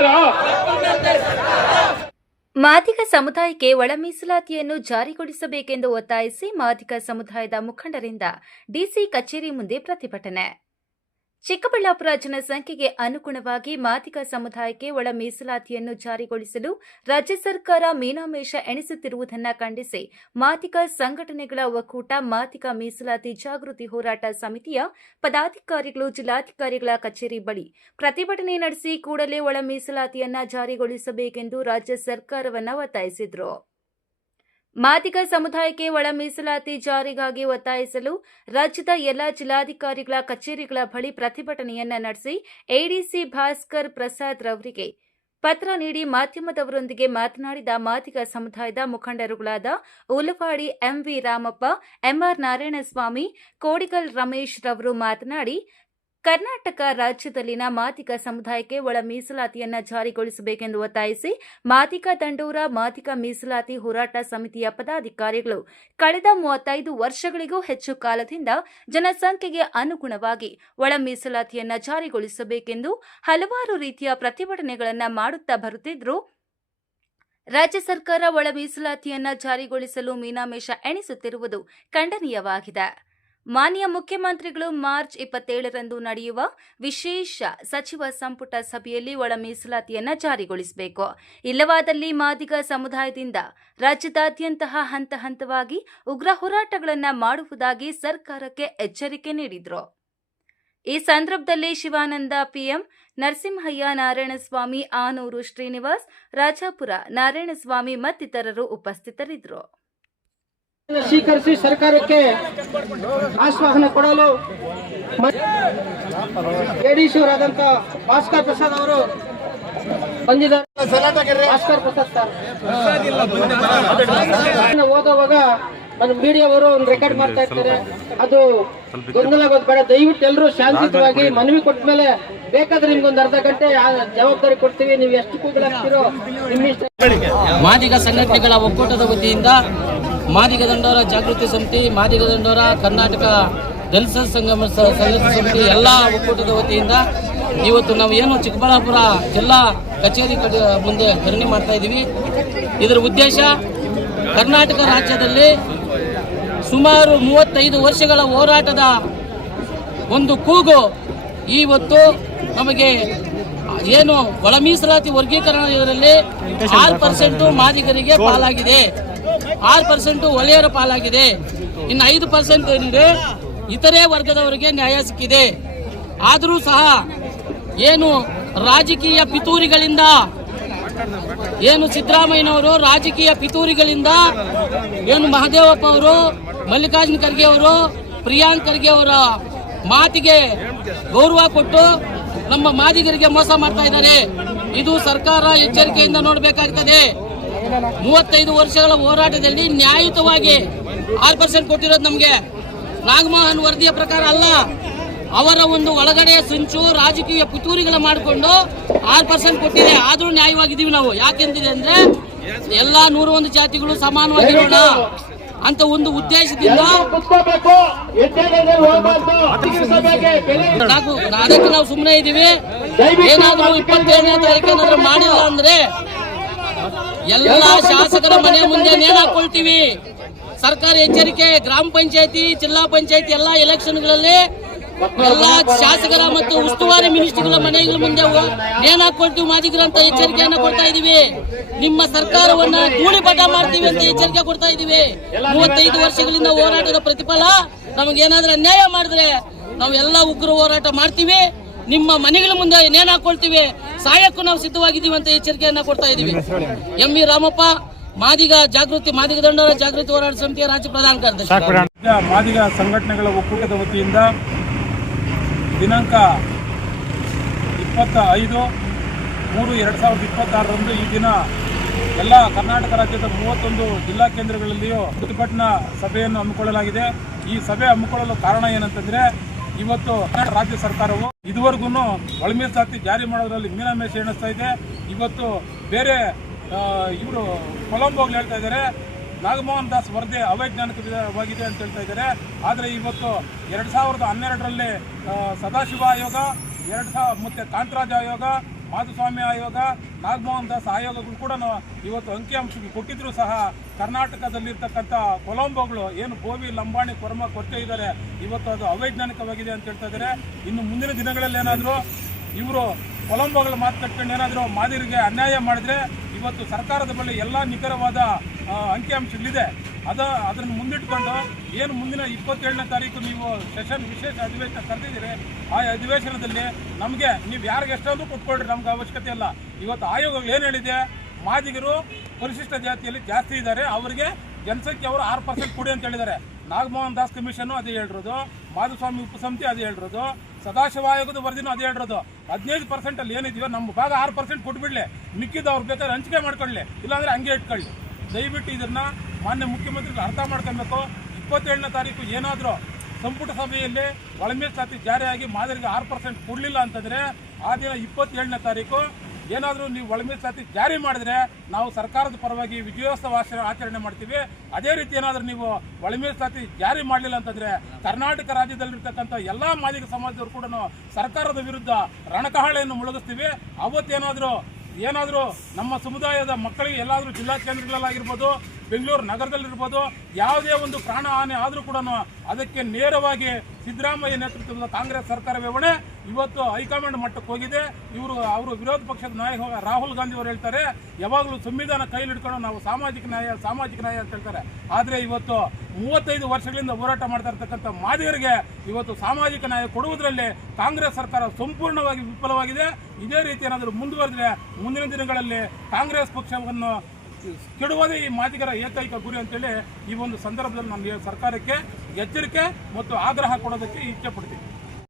ಸರ್ಕಾರ. ಮಾದಿಗ ಸಮುದಾಯಕ್ಕೆ ಒಳ ಮೀಸಲಾತಿಯನ್ನು ಜಾರಿಗೊಳಿಸಬೇಕೆಂದು ಒತ್ತಾಯಿಸಿ ಮಾದಿಗ ಸಮುದಾಯದ ಮುಖಂಡರಿಂದ ಡಿಸಿ ಕಚೇರಿ ಮುಂದೆ ಪ್ರತಿಭಟನೆ. ಚಿಕ್ಕಬಳ್ಳಾಪುರ ಜನಸಂಖ್ಯೆಗೆ ಅನುಗುಣವಾಗಿ ಮಾದಿಗ ಸಮುದಾಯಕ್ಕೆ ಒಳ ಮೀಸಲಾತಿಯನ್ನು ಜಾರಿಗೊಳಿಸಲು ರಾಜ್ಯ ಸರ್ಕಾರ ಮೀನಾಮೇಷ ಎಣಿಸುತ್ತಿರುವುದನ್ನು ಖಂಡಿಸಿ ಮಾದಿಗ ಸಂಘಟನೆಗಳ ಒಕ್ಕೂಟ ಮಾದಿಗ ಮೀಸಲಾತಿ ಜಾಗೃತಿ ಹೋರಾಟ ಸಮಿತಿಯ ಪದಾಧಿಕಾರಿಗಳು ಜಿಲ್ಲಾಧಿಕಾರಿಗಳ ಕಚೇರಿ ಬಳಿ ಪ್ರತಿಭಟನೆ ನಡೆಸಿ ಕೂಡಲೇ ಒಳ ಮೀಸಲಾತಿಯನ್ನು ಜಾರಿಗೊಳಿಸಬೇಕೆಂದು ರಾಜ್ಯ ಸರ್ಕಾರವನ್ನು ಒತ್ತಾಯಿಸಿದರು. ಮಾದಿಗ ಸಮುದಾಯಕ್ಕೆ ಒಳ ಮೀಸಲಾತಿ ಜಾರಿಗಾಗಿ ಒತ್ತಾಯಿಸಲು ರಾಜ್ಯದ ಎಲ್ಲ ಜಿಲ್ಲಾಧಿಕಾರಿಗಳ ಕಚೇರಿಗಳ ಬಳಿ ಪ್ರತಿಭಟನೆಯನ್ನ ನಡೆಸಿ ಎಡಿಸಿ ಭಾಸ್ಕರ್ ಪ್ರಸಾದ್ ರವರಿಗೆ ಪತ್ರ ನೀಡಿ ಮಾಧ್ಯಮದವರೊಂದಿಗೆ ಮಾತನಾಡಿದ ಮಾದಿಗ ಸಮುದಾಯದ ಮುಖಂಡರುಗಳಾದ ಉಲವಾಡಿ ಎಂವಿ ರಾಮಪ್ಪ, ಎಂಆರ್ ನಾರಾಯಣಸ್ವಾಮಿ, ಕೋಡಿಗಲ್ ರಮೇಶ್ ರವರು ಮಾತನಾಡಿ, ಕರ್ನಾಟಕ ರಾಜ್ಯದಲ್ಲಿನ ಮಾದಿಗ ಸಮುದಾಯಕ್ಕೆ ಒಳ ಮೀಸಲಾತಿಯನ್ನು ಜಾರಿಗೊಳಿಸಬೇಕೆಂದು ಒತ್ತಾಯಿಸಿ ಮಾದಿಗ ದಂಡೋರ ಮಾದಿಗ ಮೀಸಲಾತಿ ಹೋರಾಟ ಸಮಿತಿಯ ಪದಾಧಿಕಾರಿಗಳು ಕಳೆದ 35 ವರ್ಷಗಳಿಗೂ ಹೆಚ್ಚು ಕಾಲದಿಂದ ಜನಸಂಖ್ಯೆಗೆ ಅನುಗುಣವಾಗಿ ಒಳ ಮೀಸಲಾತಿಯನ್ನು ಜಾರಿಗೊಳಿಸಬೇಕೆಂದು ಹಲವಾರು ರೀತಿಯ ಪ್ರತಿಭಟನೆಗಳನ್ನು ಮಾಡುತ್ತಾ ಬರುತ್ತಿದ್ದರೂ ರಾಜ್ಯ ಸರ್ಕಾರ ಒಳ ಮೀಸಲಾತಿಯನ್ನು ಜಾರಿಗೊಳಿಸಲು ಮೀನಾಮೇಷ ಎಣಿಸುತ್ತಿರುವುದು ಖಂಡನೀಯವಾಗಿದೆ. ಮಾನ್ಯ ಮುಖ್ಯಮಂತ್ರಿಗಳು ಮಾರ್ಚ್ 27ರಂದು ನಡೆಯುವ ವಿಶೇಷ ಸಚಿವ ಸಂಪುಟ ಸಭೆಯಲ್ಲಿ ಒಳ ಮೀಸಲಾತಿಯನ್ನು ಜಾರಿಗೊಳಿಸಬೇಕು. ಇಲ್ಲವಾದಲ್ಲಿ ಮಾದಿಗ ಸಮುದಾಯದಿಂದ ರಾಜ್ಯದಾದ್ಯಂತ ಹಂತ ಹಂತವಾಗಿ ಉಗ್ರ ಹೋರಾಟಗಳನ್ನು ಮಾಡುವುದಾಗಿ ಸರ್ಕಾರಕ್ಕೆ ಎಚ್ಚರಿಕೆ ನೀಡಿದರು. ಈ ಸಂದರ್ಭದಲ್ಲಿ ಶಿವಾನಂದ ಪಿಎಂ, ನರಸಿಂಹಯ್ಯ, ನಾರಾಯಣಸ್ವಾಮಿ, ಆನೂರು ಶ್ರೀನಿವಾಸ್, ರಾಜಾಪುರ ನಾರಾಯಣಸ್ವಾಮಿ ಮತ್ತಿತರರು ಉಪಸ್ಥಿತರಿದ್ದರು. ಸ್ವೀಕರಿಸಿ ಸರ್ಕಾರಕ್ಕೆ ಆಶ್ವಾಸನೆ ಕೊಡಲು ಎಡಿಸಿಯವರಾದಂಥ ಭಾಸ್ಕರ್ ಪ್ರಸಾದ್ ಅವರು ಬಂದಿದ್ದಾರೆ. ಭಾಸ್ಕರ್ ಪ್ರಸಾದ್ ಸರ್ ಓದುವಾಗ ಒಂದು ಮೀಡಿಯಾವರು ಒಂದು ರೆಕಾರ್ಡ್ ಮಾಡ್ತಾ ಇರ್ತಾರೆ, ಅದು ಗೊಂದಲ ಬೇಡ. ದಯವಿಟ್ಟು ಎಲ್ಲರೂ ಶಾಂತಿಯುತವಾಗಿ ಮನವಿ ಕೊಟ್ಟ ಮೇಲೆ ಬೇಕಾದ್ರೆ ನಿಮ್ಗೊಂದು ಅರ್ಧ ಗಂಟೆ ಜವಾಬ್ದಾರಿ ಕೊಡ್ತೀವಿ, ನೀವು ಎಷ್ಟು ಕೂದಲಾಗ್ತಿರೋ ನಿಮ್ಮಿಷ್ಟ. ಮಾದಿಗ ಸಂಘಟನೆಗಳ ಒಕ್ಕೂಟದ ವತಿಯಿಂದ ಮಾದಿಗ ದಂಡೋರ ಜಾಗೃತಿ ಸಮಿತಿ, ಮಾದಿಗ ದಂಡೋರ ಕರ್ನಾಟಕ ದಲಿತ ಸಂಘ ಸಮಿತಿ ಎಲ್ಲ ಒಕ್ಕೂಟದ ವತಿಯಿಂದ ಇವತ್ತು ನಾವು ಏನು ಚಿಕ್ಕಬಳ್ಳಾಪುರ ಜಿಲ್ಲಾ ಕಚೇರಿ ಮುಂದೆ ಧರಣಿ ಮಾಡ್ತಾ ಇದ್ದೀವಿ. ಇದರ ಉದ್ದೇಶ ಕರ್ನಾಟಕ ರಾಜ್ಯದಲ್ಲಿ ಸುಮಾರು 35 ವರ್ಷಗಳ ಹೋರಾಟದ ಒಂದು ಕೂಗು ಇವತ್ತು ನಮಗೆ ಏನು ಒಳ ಮೀಸಲಾತಿ ವರ್ಗೀಕರಣ ಇದರಲ್ಲಿ 6% ಮಾದಿಗರಿಗೆ ಪಾಲಾಗಿದೆ, 6% ಒಲೆಯರ ಪಾಲಾಗಿದೆ, ಇನ್ನು 5% ಏನಿದೆ ಇತರೆ ವರ್ಗದವರಿಗೆ ನ್ಯಾಯ ಸಿಕ್ಕಿದೆ. ಆದರೂ ಸಹ ಏನು ರಾಜಕೀಯ ಪಿತೂರಿಗಳಿಂದ ಏನು ಸಿದ್ದರಾಮಯ್ಯನವರು ರಾಜಕೀಯ ಪಿತೂರಿಗಳಿಂದ ಏನು ಮಹದೇವಪ್ಪ ಅವರು, ಮಲ್ಲಿಕಾರ್ಜುನ ಖರ್ಗೆ ಅವರು, ಪ್ರಿಯಾಂಕ್ ಖರ್ಗೆ ಅವರ ಮಾತಿಗೆ ಗೌರವ ಕೊಟ್ಟು ನಮ್ಮ ಮಾದಿಗರಿಗೆ ಮೋಸ ಮಾಡ್ತಾ ಇದ್ದಾರೆ. ಇದು ಸರ್ಕಾರ ಎಚ್ಚರಿಕೆಯಿಂದ ನೋಡಬೇಕಾಗ್ತದೆ. 35 ವರ್ಷಗಳ ಹೋರಾಟದಲ್ಲಿ ನ್ಯಾಯಯುತವಾಗಿ 6% ಕೊಟ್ಟಿರೋದು ನಮಗೆ ನಾಗಮೋಹನ್ ವರದಿಯ ಪ್ರಕಾರ ಅಲ್ಲ, ಅವರ ಒಂದು ಒಳಗಡೆ ಸಂಚು ರಾಜಕೀಯ ಪಿತೂರಿಗಳ ಮಾಡಿಕೊಂಡು 6% ಕೊಟ್ಟಿದೆ. ಆದ್ರೂ ನ್ಯಾಯವಾಗಿದ್ದೀವಿ ನಾವು. ಯಾಕೆಂದಿದೆ ಅಂದ್ರೆ ಎಲ್ಲ 101 ಜಾತಿಗಳು ಸಮಾನವಾಗಿರೋಣ ಅಂತ ಒಂದು ಉದ್ದೇಶದಿಂದ ಅದಕ್ಕೆ ನಾವು ಸುಮ್ಮನೆ ಇದ್ದೀವಿ. ಏನಾದ್ರೂ 27ನೇ ತಾರೀಕು ಏನಾದ್ರೂ ಮಾಡಿಲ್ಲ ಅಂದ್ರೆ ಎಲ್ಲ ಶಾಸಕರ ಮನೆ ಮುಂದೆ ನೇಣು ಹಾಕೊಳ್ತೀವಿ. ಸರ್ಕಾರ ಎಚ್ಚರಿಕೆ. ಗ್ರಾಮ ಪಂಚಾಯತಿ, ಜಿಲ್ಲಾ ಪಂಚಾಯತಿ ಎಲ್ಲ ಎಲೆಕ್ಷನ್ಗಳಲ್ಲಿ ಎಲ್ಲ ಶಾಸಕರ ಮತ್ತು ಉಸ್ತುವಾರಿ ಮಿನಿಸ್ಟರ್ಗಳ ಮನೆಗಳ ಮುಂದೆ ನೇಣು ಹಾಕೊಳ್ತೀವಿ ಮಾದಿಗರು ಅಂತ ಎಚ್ಚರಿಕೆಯನ್ನು ಕೊಡ್ತಾ ಇದೀವಿ. ನಿಮ್ಮ ಸರ್ಕಾರವನ್ನ ಧೂಳಿಪಟ ಮಾಡ್ತೀವಿ ಅಂತ ಎಚ್ಚರಿಕೆ ಕೊಡ್ತಾ ಇದೀವಿ. 35 ವರ್ಷಗಳಿಂದ ಹೋರಾಟದ ಪ್ರತಿಫಲ ನಮಗೇನಾದ್ರೂ ಅನ್ಯಾಯ ಮಾಡಿದ್ರೆ ನಾವೆಲ್ಲ ಉಗ್ರ ಹೋರಾಟ ಮಾಡ್ತೀವಿ, ನಿಮ್ಮ ಮನೆಗಳ ಮುಂದೆ ನೇಣು ಹಾಕೊಳ್ತೀವಿ, ಸಾಯಕ್ಕೂ ನಾವು ಸಿದ್ಧವಾಗಿದ್ದೀವಿ ಅಂತ ಎಚ್ಚರಿಕೆಯನ್ನ ಕೊಡ್ತಾ ಇದೀವಿ. ಎಂವಿ ರಾಮಪ್ಪ, ಮಾದಿಗ ದಂಡೋರ ಜಾಗೃತಿ ಹೋರಾಟ ಸಮಿತಿಯ ರಾಜ್ಯ ಪ್ರಧಾನ ಕಾರ್ಯದರ್ಶಿ. ಮಾದಿಗ ಸಂಘಟನೆಗಳ ಒಕ್ಕೂಟದ ವತಿಯಿಂದ ದಿನಾಂಕ 25/3/2026 ಈ ದಿನ ಎಲ್ಲ ಕರ್ನಾಟಕ ರಾಜ್ಯದ 31 ಜಿಲ್ಲಾ ಕೇಂದ್ರಗಳಲ್ಲಿಯೂ ಪ್ರತಿಭಟನಾ ಸಭೆಯನ್ನು ಹಮ್ಮಿಕೊಳ್ಳಲಾಗಿದೆ. ಈ ಸಭೆ ಹಮ್ಮಿಕೊಳ್ಳಲು ಕಾರಣ ಏನಂತಂದ್ರೆ, ಇವತ್ತು ರಾಜ್ಯ ಸರ್ಕಾರವು ಇದುವರೆಗೂ ಒಳ ಮೀಸಲಾತಿ ಜಾರಿ ಮಾಡೋದ್ರಲ್ಲಿ ಮೀನಾಮೇಷ ಎಣಿಸ್ತಾ ಇದೆ. ಇವತ್ತು ಬೇರೆ ಇವರು ಕೊಲಂಬೋಗ್ಲಿ ಹೇಳ್ತಾ ಇದ್ದಾರೆ, ನಾಗಮೋಹನ್ ದಾಸ್ ವರದಿ ಅವೈಜ್ಞಾನಿಕವಾಗಿದೆ ಅಂತ ಹೇಳ್ತಾ ಇದ್ದಾರೆ. ಆದರೆ ಇವತ್ತು 2012ರಲ್ಲಿ ಸದಾಶಿವ ಆಯೋಗ, ಮತ್ತು ಕಾಂತರಾಜ್ ಆಯೋಗ ಮಾಧುಸ್ವಾಮಿ ಆಯೋಗ, ನಾಗಮೋಹನ್ ದಾಸ್ ಆಯೋಗಗಳು ಕೂಡ ಇವತ್ತು ಅಂಕಿಅಂಶಗಳು ಕೊಟ್ಟಿದ್ರು ಸಹ ಕರ್ನಾಟಕದಲ್ಲಿರ್ತಕ್ಕಂಥ ಕೊಲಂಬೋಗಳು ಏನು ಗೋವಿ, ಲಂಬಾಣಿ, ಕೊರ್ಮ, ಕೊಚ್ಚೆ ಇದ್ದಾರೆ, ಇವತ್ತು ಅದು ಅವೈಜ್ಞಾನಿಕವಾಗಿದೆ ಅಂತ ಹೇಳ್ತಾ ಇದ್ದಾರೆ. ಇನ್ನು ಮುಂದಿನ ದಿನಗಳಲ್ಲಿ ಏನಾದರೂ ಇವರು ಕೊಲಂಬೋಗಳ ಮಾತು ಕಟ್ಕೊಂಡು ಏನಾದರೂ ಮಾದಿರಿಗೆ ಅನ್ಯಾಯ ಮಾಡಿದ್ರೆ ಇವತ್ತು ಸರ್ಕಾರದ ಬಳಿ ಎಲ್ಲ ನಿಖರವಾದ ಅಂಕಿಅಂಶಗಳಿದೆ. ಅದನ್ನು ಮುಂದಿಟ್ಕೊಂಡು ಏನು ಮುಂದಿನ 27ನೇ ತಾರೀಕು ನೀವು ಸೆಷನ್ ವಿಶೇಷ ಅಧಿವೇಶನ ಕರೆದಿದ್ದೀರಿ, ಆ ಅಧಿವೇಶನದಲ್ಲಿ ನಮಗೆ ನೀವು ಯಾರಿಗೆ ಎಷ್ಟಾದರೂ ಕೊಟ್ಕೊಳ್ರಿ, ನಮ್ಗೆ ಅವಶ್ಯಕತೆ ಇಲ್ಲ. ಇವತ್ತು ಆಯೋಗಗಳು ಏನು ಹೇಳಿದೆ, ಮಾದಿಗರು ಪರಿಶಿಷ್ಟ ಜಾತಿಯಲ್ಲಿ ಜಾಸ್ತಿ ಇದ್ದಾರೆ, ಅವರಿಗೆ ಜನಸಂಖ್ಯೆ ಅವರು 6% ಕೊಡಿ ಅಂತ ಹೇಳಿದ್ದಾರೆ. ನಾಗಮೋಹನ್ ದಾಸ್ ಕಮಿಷನ್ನು ಅದೇ ಹೇಳಿರೋದು, ಮಾಧುಸ್ವಾಮಿ ಉಪಸಮಿತಿ ಅದೇ ಹೇಳಿರೋದು, ಸದಾಶಿವ ಆಯೋಗದ ವರದಿನೂ ಅದೇ ಹೇಳಿರೋದು. 15% ಅಲ್ಲಿ ಏನಿದೆಯೋ ನಮ್ಮ ಭಾಗ 6% ಕೊಟ್ಬಿಡ್ಲಿ, ಮಿಕ್ಕಿದ ಅವ್ರು ಬೇಕಾದ್ರೆ ಹಂಚಿಕೆ ಮಾಡ್ಕೊಳ್ಳಿ, ಇಲ್ಲಾಂದ್ರೆ ಹಂಗೆ ಇಟ್ಕೊಳ್ಳಿ. ದಯವಿಟ್ಟು ಇದನ್ನ ಮಾನ್ಯ ಮುಖ್ಯಮಂತ್ರಿಗಳು ಅರ್ಥ ಮಾಡ್ಕೊಬೇಕು. 27ನೇ ತಾರೀಕು ಏನಾದರೂ ಸಂಪುಟ ಸಭೆಯಲ್ಲಿ ಒಳ ಮೀಸಲಾತಿ ಜಾರಿಯಾಗಿ ಮಾದರಿಗೆ 6% ಕೊಡಲಿಲ್ಲ ಅಂತಂದರೆ ಆ ದಿನ 27ನೇ ತಾರೀಕು ಏನಾದರೂ ನೀವು ಒಳ ಮೀಸಲಾತಿ ಜಾರಿ ಮಾಡಿದ್ರೆ ನಾವು ಸರ್ಕಾರದ ಪರವಾಗಿ ವಿಜಯೋತ್ಸವ ಆಚರಣೆ ಮಾಡ್ತೀವಿ. ಅದೇ ರೀತಿ ಏನಾದರೂ ನೀವು ಒಳ ಮೀಸಲಾತಿ ಜಾರಿ ಮಾಡಲಿಲ್ಲ ಅಂತಂದರೆ ಕರ್ನಾಟಕ ರಾಜ್ಯದಲ್ಲಿರ್ತಕ್ಕಂಥ ಎಲ್ಲ ಮಾದಿಗ ಸಮಾಜದವರು ಕೂಡ ಸರ್ಕಾರದ ವಿರುದ್ಧ ರಣಕಹಳೆಯನ್ನು ಮುಳುಗಿಸ್ತೀವಿ. ಏನಾದರೂ ನಮ್ಮ ಸಮುದಾಯದ ಮಕ್ಕಳಿಗೆ ಎಲ್ಲಾದರೂ ಜಿಲ್ಲಾ ಕೇಂದ್ರಗಳಲ್ಲಾಗಿರ್ಬೋದು, ಬೆಂಗಳೂರು ನಗರದಲ್ಲಿರ್ಬೋದು, ಯಾವುದೇ ಒಂದು ಪ್ರಾಣ ಹಾನಿ ಆದರೂ ಕೂಡ ಅದಕ್ಕೆ ನೇರವಾಗಿ ಸಿದ್ದರಾಮಯ್ಯ ನೇತೃತ್ವದ ಕಾಂಗ್ರೆಸ್ ಸರ್ಕಾರವೇ ಹೊಣೆ. ಇವತ್ತು ಹೈಕಮಾಂಡ್ ಮಟ್ಟಕ್ಕೆ ಹೋಗಿದೆ. ಅವರು ವಿರೋಧ ಪಕ್ಷದ ನಾಯಕ ರಾಹುಲ್ ಗಾಂಧಿ ಅವರು ಹೇಳ್ತಾರೆ, ಯಾವಾಗಲೂ ಸಂವಿಧಾನ ಕೈಲಿ ಹಿಡ್ಕೊಂಡು ನಾವು ಸಾಮಾಜಿಕ ನ್ಯಾಯ ಅಂತ ಹೇಳ್ತಾರೆ. ಆದರೆ ಇವತ್ತು 35 ವರ್ಷಗಳಿಂದ ಹೋರಾಟ ಮಾಡ್ತಾ ಇರ್ತಕ್ಕಂಥ ಮಾದಿಗರಿಗೆ ಇವತ್ತು ಸಾಮಾಜಿಕ ನ್ಯಾಯ ಕೊಡುವುದರಲ್ಲಿ ಕಾಂಗ್ರೆಸ್ ಸರ್ಕಾರ ಸಂಪೂರ್ಣವಾಗಿ ವಿಫಲವಾಗಿದೆ. ಇದೇ ರೀತಿ ಏನಾದರೂ ಮುಂದುವರೆದರೆ ಮುಂದಿನ ದಿನಗಳಲ್ಲಿ ಕಾಂಗ್ರೆಸ್ ಪಕ್ಷವನ್ನು ಕೆಡುವುದೇ ಈ ಮಾದಿಗರ ಏಕೈಕ ಗುರಿ ಅಂತೇಳಿ ಈ ಒಂದು ಸಂದರ್ಭದಲ್ಲಿ ನಮಗೆ ಸರ್ಕಾರಕ್ಕೆ ಎಚ್ಚರಿಕೆ ಮತ್ತು ಆಗ್ರಹ ಕೊಡೋದಕ್ಕೆ ಇಚ್ಛೆ ಪಡ್ತೀವಿ.